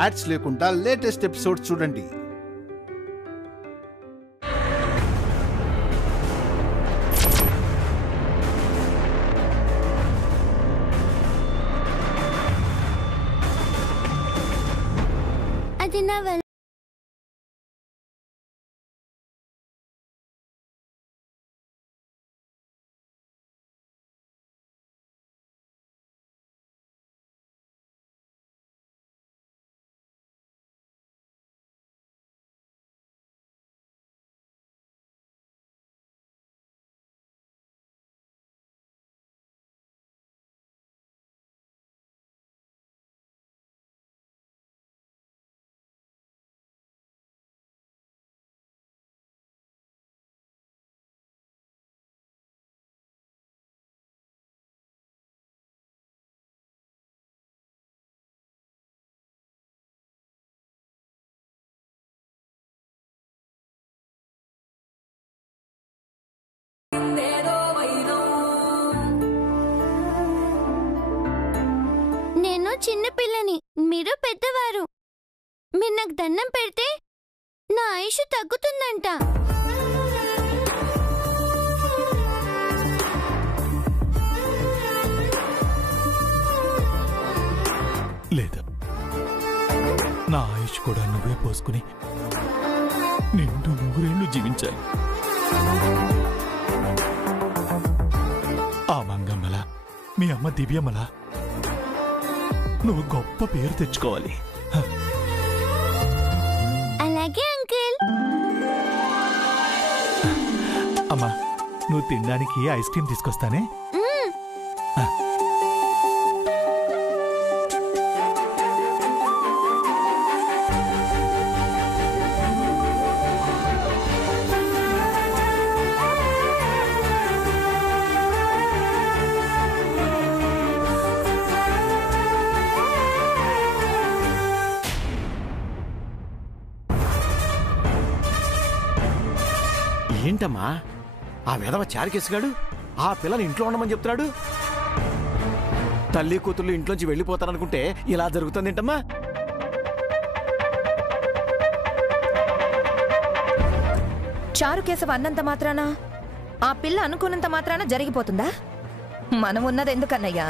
Ads లేకుండా latest episode చూడండి. అది నా వల్ల చిన్న పిల్లని, మీరు పెద్దవారు. మీరు నాకు దండం పెడితే నా ఆయుష్ తగ్గుతుందంట. లేదా నా ఆయుష్ కూడా నువ్వే పోసుకుని నిండు 100 ఏళ్ళు జీవించాలి. ఆ మంగమ్మల, మీ అమ్మ దివ్యమ్మల నువ్వు గొప్ప పేరు తెచ్చుకోవాలి. అలాగే అంకుల్. అమ్మా, నువ్వు తినడానికి ఐస్ క్రీమ్ తీసుకొస్తానే. ఏంటమ్మా ఆ వెధవ చారికేసుగాడు ఆ పిల్లని ఇంట్లో ఉండమని చెప్తున్నాడు? తల్లి కూతుర్లు ఇంట్లోంచి వెళ్ళిపోతారనుకుంటే ఇలా జరుగుతుంది ఏంటమ్మా? చారుకేశవ అన్నంత మాత్రాన, ఆ పిల్ల అనుకున్నంత మాత్రాన జరిగిపోతుందా? మనం ఉన్నది ఎందుకన్నయ్యా?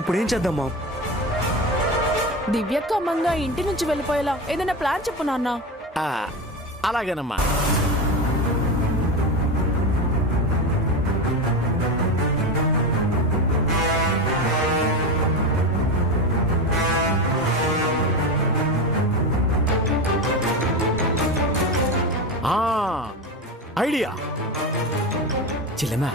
ఇప్పుడేం చేద్దామా? దివ్యక్క అమ్మంగా ఇంటి నుంచి వెళ్ళిపోయేలా ఏదైనా ప్లాన్ చెప్పు నాన్న. అలాగేనమ్మా. ఐడియా చెల్లెమ్మా.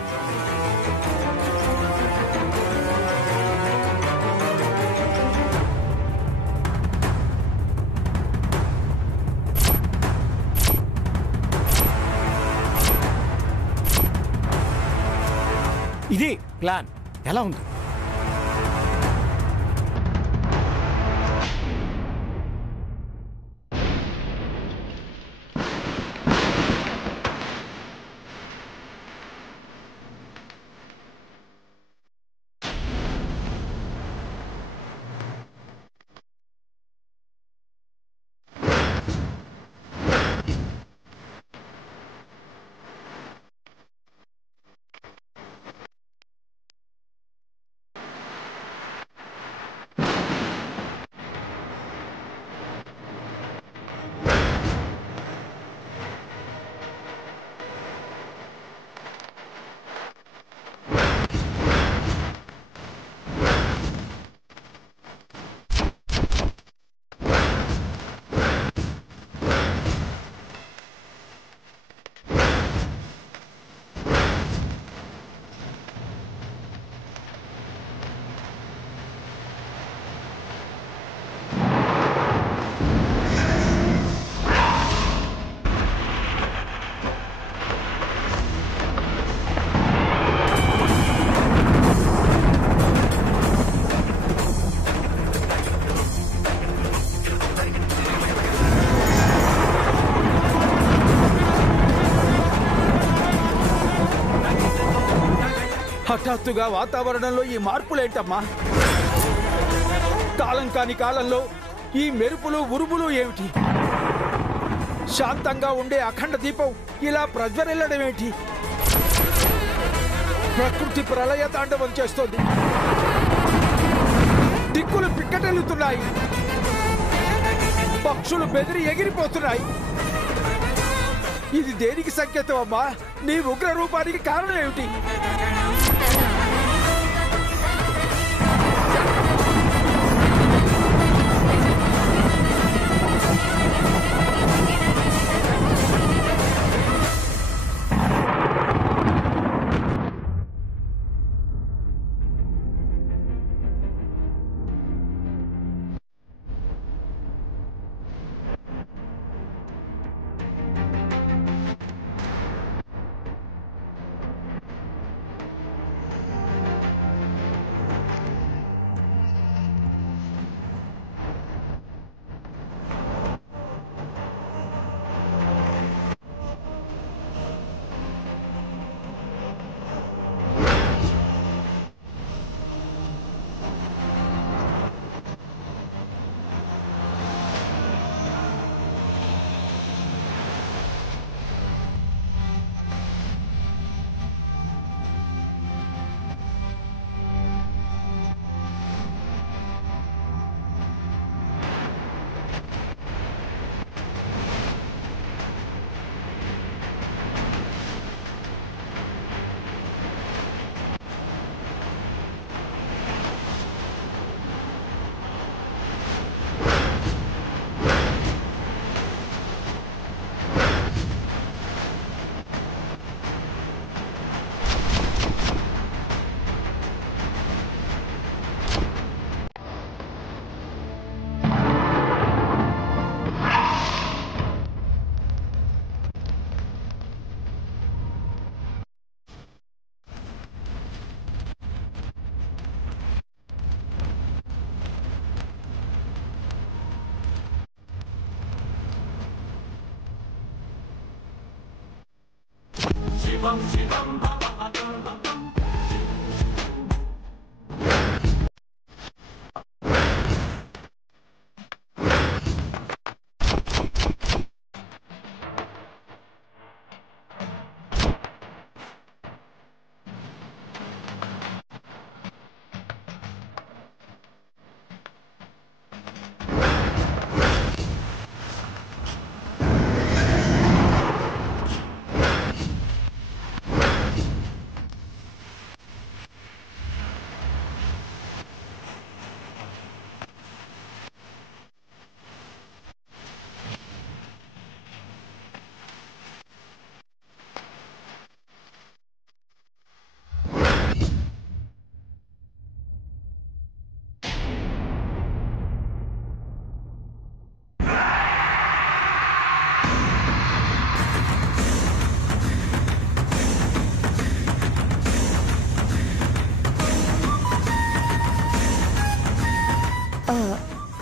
ఇది ప్లాన్ ఎలా ఉంది? హఠాత్తుగా వాతావరణంలో ఈ మార్పులేంటమ్మా? కాలం కాని కాలంలో ఈ మెరుపులు ఉరుములు ఏమిటి? శాంతంగా ఉండే అఖండ దీపం ఇలా ప్రజ్వరిల్లడమేంటి? ప్రకృతి ప్రళయ తాండవం చేస్తోంది. దిక్కులు పిక్కటెలుతున్నాయి. పక్షులు బెదిరి ఎగిరిపోతున్నాయి. ఇది దేనికి సంకేతం అమ్మా? నీ ఉగ్ర రూపానికి కారణం ఏమిటి?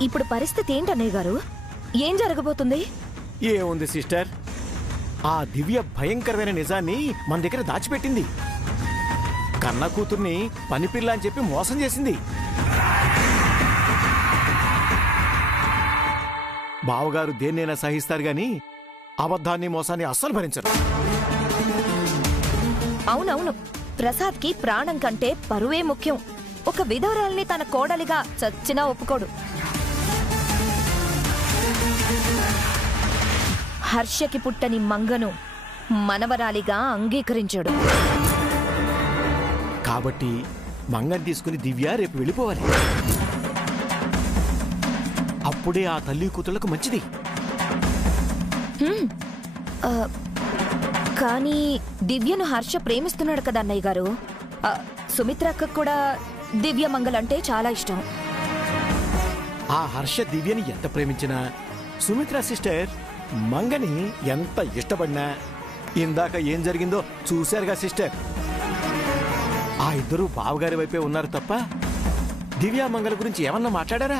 ఇప్పుడు పరిస్థితి ఏంటన్నయ్య గారు? ఏం జరగబోతుంది? ఏముంది సిస్టర్, ఆ దివ్య భయంకరమైన నిజాన్ని మన దగ్గర దాచిపెట్టింది. కన్న కూతుర్ని పనిపిల్ల అని చెప్పి మోసం చేసింది. బావగారు దేన్నైనా సహిస్తారు గాని అబద్ధాన్ని మోసాన్ని అస్సలు భరించరు. అవునవును, ప్రసాద్కి ప్రాణం కంటే పరువే ముఖ్యం. ఒక విధవరాల్ని తన కోడలిగా చచ్చినా ఒప్పుకోడు. హర్షకి పుట్టని మంగను మనవరాలిగా అంగీకరించాడు. కాబట్టి మంగని తీసుకుని దివ్య రేపు వెళ్ళిపోవాలి. అప్పుడే ఆ తల్లి కూతుళ్లకు మంచిది. కానీ దివ్యను హర్ష ప్రేమిస్తున్నాడు కదా అన్నయ్య గారు. సుమిత్రక్క కూడా దివ్య మంగలంటే చాలా ఇష్టం. ఆ హర్ష దివ్యని ఎంత ప్రేమించినా, సుమిత్ర సిస్టర్ మంగని ఎంత ఇష్టపడినా, ఇందాక ఏం జరిగిందో చూశారుగా సిస్టర్. ఆ ఇద్దరు బావగారి వైపే ఉన్నారు తప్ప దివ్య మంగళ గురించి ఏమన్నా మాట్లాడారా?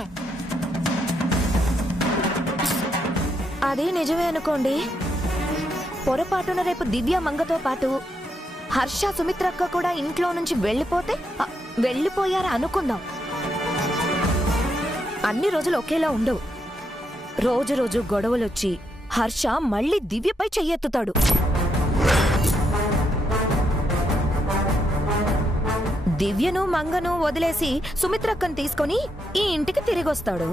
అదే నిజమే అనుకోండి. పొరపాటున రేపు దివ్య మంగతో పాటు హర్ష సుమిత్రక్క కూడా ఇంట్లో నుంచి వెళ్ళిపోతే వెళ్ళిపోయారా అనుకుందాం. అన్ని రోజులు ఒకేలా ఉండవు. రోజు రోజు గొడవలొచ్చి హర్ష మళ్ళీ దివ్యపై చెయ్యెత్తుతాడు. దివ్యను మంగను వదిలేసి సుమిత్రక్కను తీసుకొని ఈ ఇంటికి తిరిగొస్తాడు.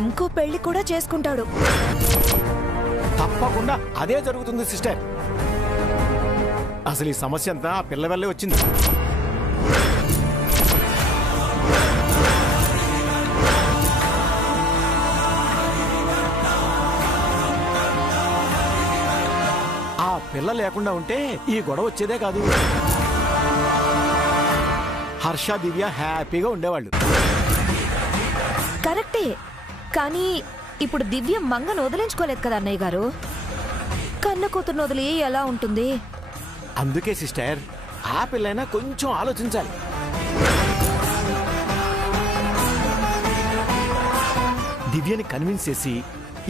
ఇంకో పెళ్లి కూడా చేసుకుంటాడు. తప్పకుండా అదే జరుగుతుంది సిస్టర్. అసలు ఈ సమస్య అంతా ఆ పిల్ల వల్లే వచ్చింది. ఆ పిల్ల లేకుండా ఉంటే ఈ గొడవ వచ్చేదే కాదు. హర్ష దివ్య హ్యాపీగా ఉండేవాళ్ళు. కరెక్టే, కానీ ఇప్పుడు దివ్య మంగను వదిలించుకోలేదు కదా అన్నయ్య గారు. కన్న కూతురును వదిలి ఎలా ఉంటుంది? అందుకే సిస్టర్ ఆ పిల్లైనా కొంచెం ఆలోచించాలి. దివ్యని కన్విన్స్ చేసి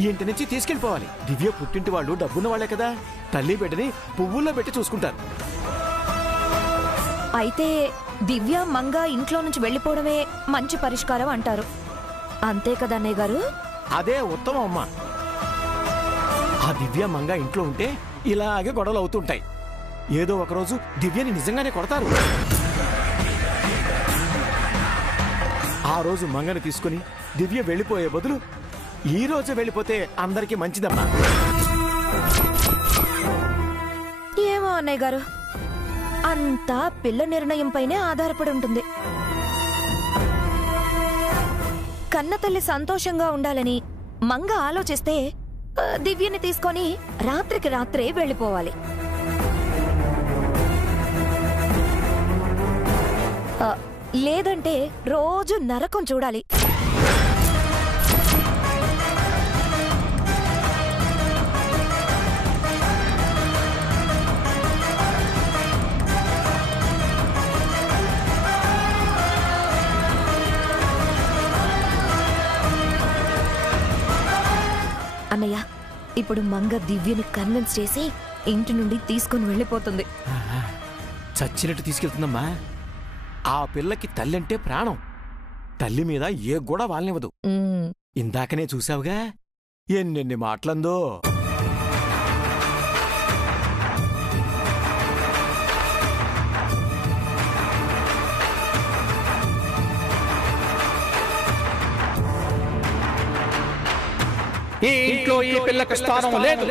ఈ ఇంటి నుంచి తీసుకెళ్ళిపోవాలి. దివ్య పుట్టింటి వాళ్ళు డబ్బున్న వాళ్లే కదా, తల్లి బిడ్డని పువ్వుల్లో పెట్టి చూసుకుంటారు. అయితే దివ్య మంగ ఇంట్లో నుంచి వెళ్ళిపోవడమే మంచి పరిష్కారం అంటారు. అంతే కదా అన్నయ్య గారు? అదే ఉత్తమం అమ్మా. ఆ దివ్య మంగ ఇంట్లో ఉంటే ఇలాగే గొడవలు అవుతుంటాయి. ఏదో ఒకరోజు దివ్యని నిజంగానే కొడతారు. ఆ రోజు మంగని తీసుకుని దివ్య వెళ్ళిపోయే బదులు ఈ రోజు వెళ్ళిపోతే అందరికీ మంచిదమ్మా. ఏమో అన్నయ్య గారు, అంతా పిల్ల నిర్ణయంపైనే ఆధారపడి ఉంటుంది. కన్నతల్లి సంతోషంగా ఉండాలని మంగ ఆలోచిస్తే దివ్యని తీసుకొని రాత్రికి రాత్రే వెళ్ళిపోవాలి. లేదంటే రోజు నరకం చూడాలి. అన్నయ్య, ఇప్పుడు మంగ దివ్యని కన్విన్స్ చేసి ఇంటి నుండి తీసుకుని వెళ్ళిపోతుంది. చచ్చినట్టు తీసుకెళ్తుందమ్మా. ఆ పిల్లకి తల్లి అంటే ప్రాణం. తల్లి మీద ఏ గోడ వాళ్ళనివ్వదు. ఇందాకనే చూసావుగా ఎన్నెన్ని మాటలందో. ఈ ఇంట్లో ఈ పిల్లకి స్థానం లేదు.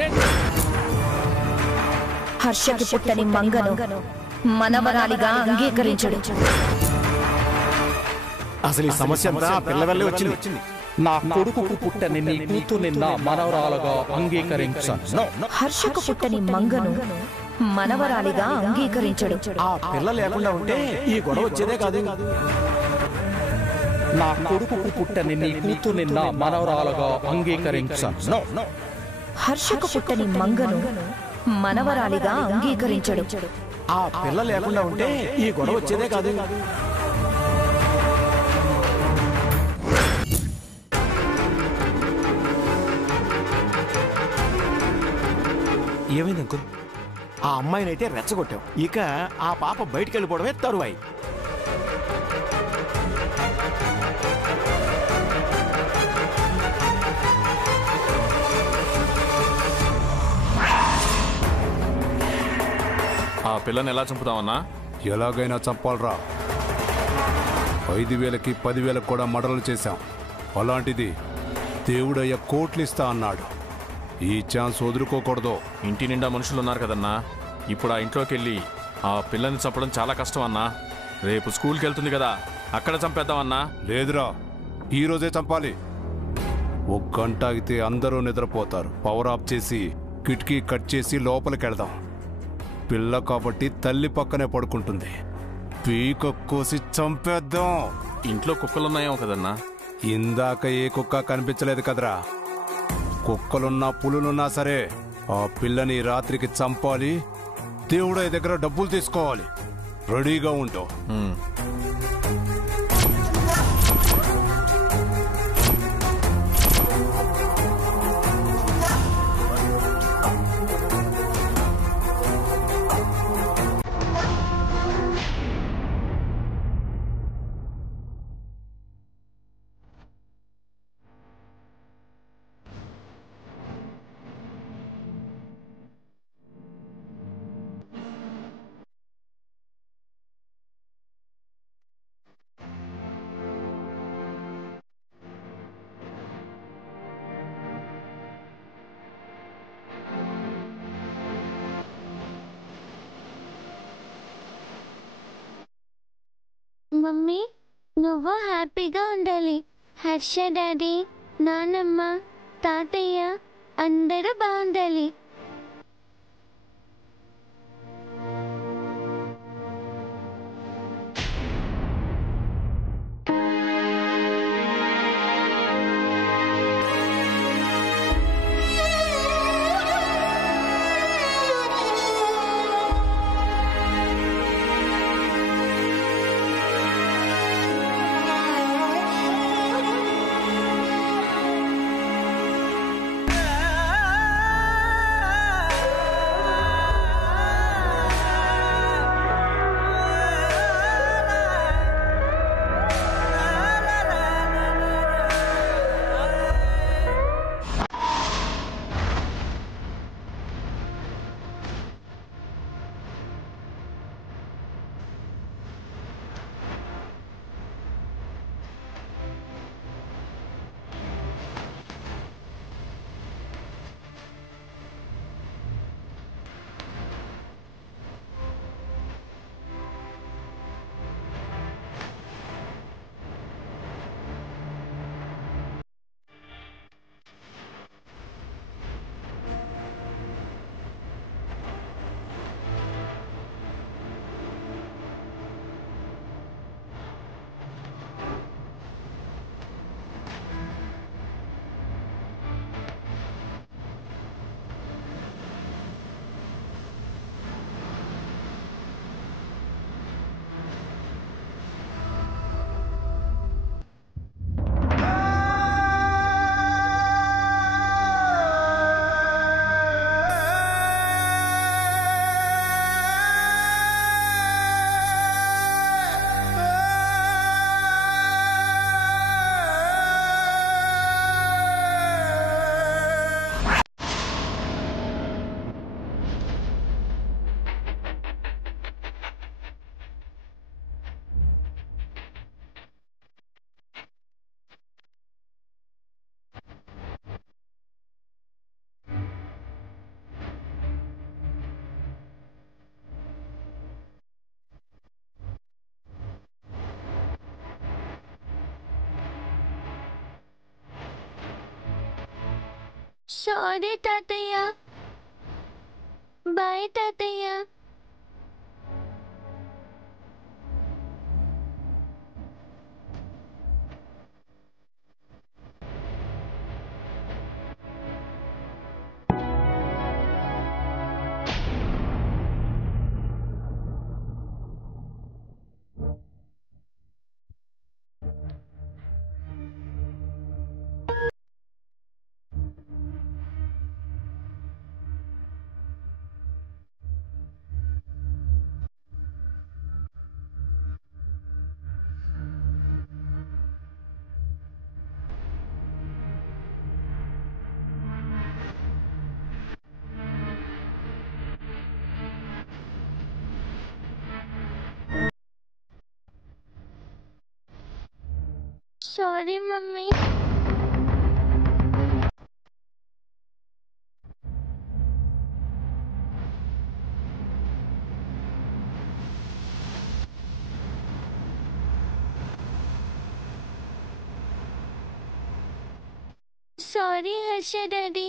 హర్షకి పుట్టని మంగను మనవరాలిగా అంగీకరించడు. అసలు ఈ సమస్య అంతా పిల్ల వల్లే వచ్చింది. నా కొడుకుకు పుట్టని నీ కూతుర్ని నా మనవరాలుగా అంగీకరించను. హర్షకు పుట్టని మంగను మనవరాలిగా అంగీకరించడు. ఆ పిల్ల లేకుండా ఉంటే ఈ గొడవ వచ్చేదే కాదు. నా కొడుకుకు పుట్టని నీ కూతుర్ని నా మనవరాలుగా అంగీకరించను. హర్షకు పుట్టని మంగను మనవరాలిగా అంగీకరించడు. ఆ పిల్ల లేకుండా ఉంటే ఈ గొడవ వచ్చేదే కాదు. ఏమైంది అంకుల్? ఆ అమ్మాయినైతే రెచ్చగొట్టాం. ఇక ఆ పాప బయటికి వెళ్ళిపోవడమే తరువాయి. ఆ పిల్లని ఎలా చంపుతామన్నా? ఎలాగైనా చంపాలరా. 5,000కి 10,000కి కూడా మర్డర్లు చేశాం. అలాంటిది దేవుడయ్య కోట్లిస్తా అన్నాడు. ఈ ఛాన్స్ వదులుకోకూడదు. ఇంటి నిండా మనుషులున్నారు కదన్నా. ఇప్పుడు ఆ ఇంట్లోకి వెళ్ళి ఆ పిల్లని చంపడం చాలా కష్టం అన్నా. రేపు స్కూల్కి వెళ్తుంది కదా, అక్కడ చంపేద్దామన్నా. లేదురా, ఈరోజే చంపాలి. 1 గంట ఆగితే అందరూ నిద్రపోతారు. పవర్ ఆఫ్ చేసి కిటికీ కట్ చేసి లోపలికి వెళదాం. పిల్ల కాబట్టి తల్లి పక్కనే పడుకుంటుంది. పీక కోసి చంపేద్దాం. ఇంట్లో కుక్కలున్నాయేమో కదన్నా. ఇందాక ఏ కుక్క కనిపించలేదు కదరా. కుక్కలున్నా పులులున్నా సరే ఆ పిల్లని రాత్రికి చంపాలి. దేవుడి దగ్గర డబ్బులు తీసుకోవాలి. రెడీగా ఉంటావు. మమ్మీ నువ్వు హ్యాపీగా ఉండాలి. హర్ష డాడీ, నానమ్మ, తాతయ్య అందరూ బాగుండాలి. సారీ తాతయ్య. బాయ్ తాతయ్య. Sorry mummy. Sorry Harsha daddy.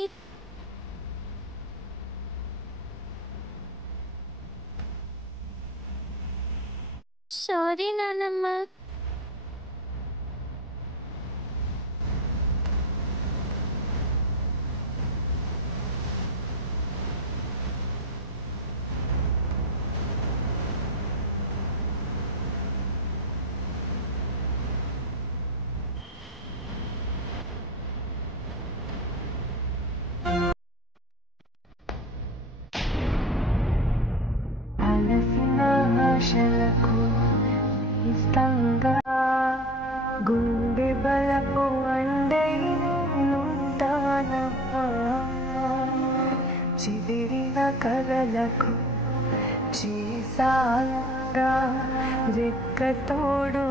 Sorry నానమ్మ. గుండె బలపు అండైనుంటానమ్మా, చిదిరిన కలలకు చీసాగా రెక్క తోడు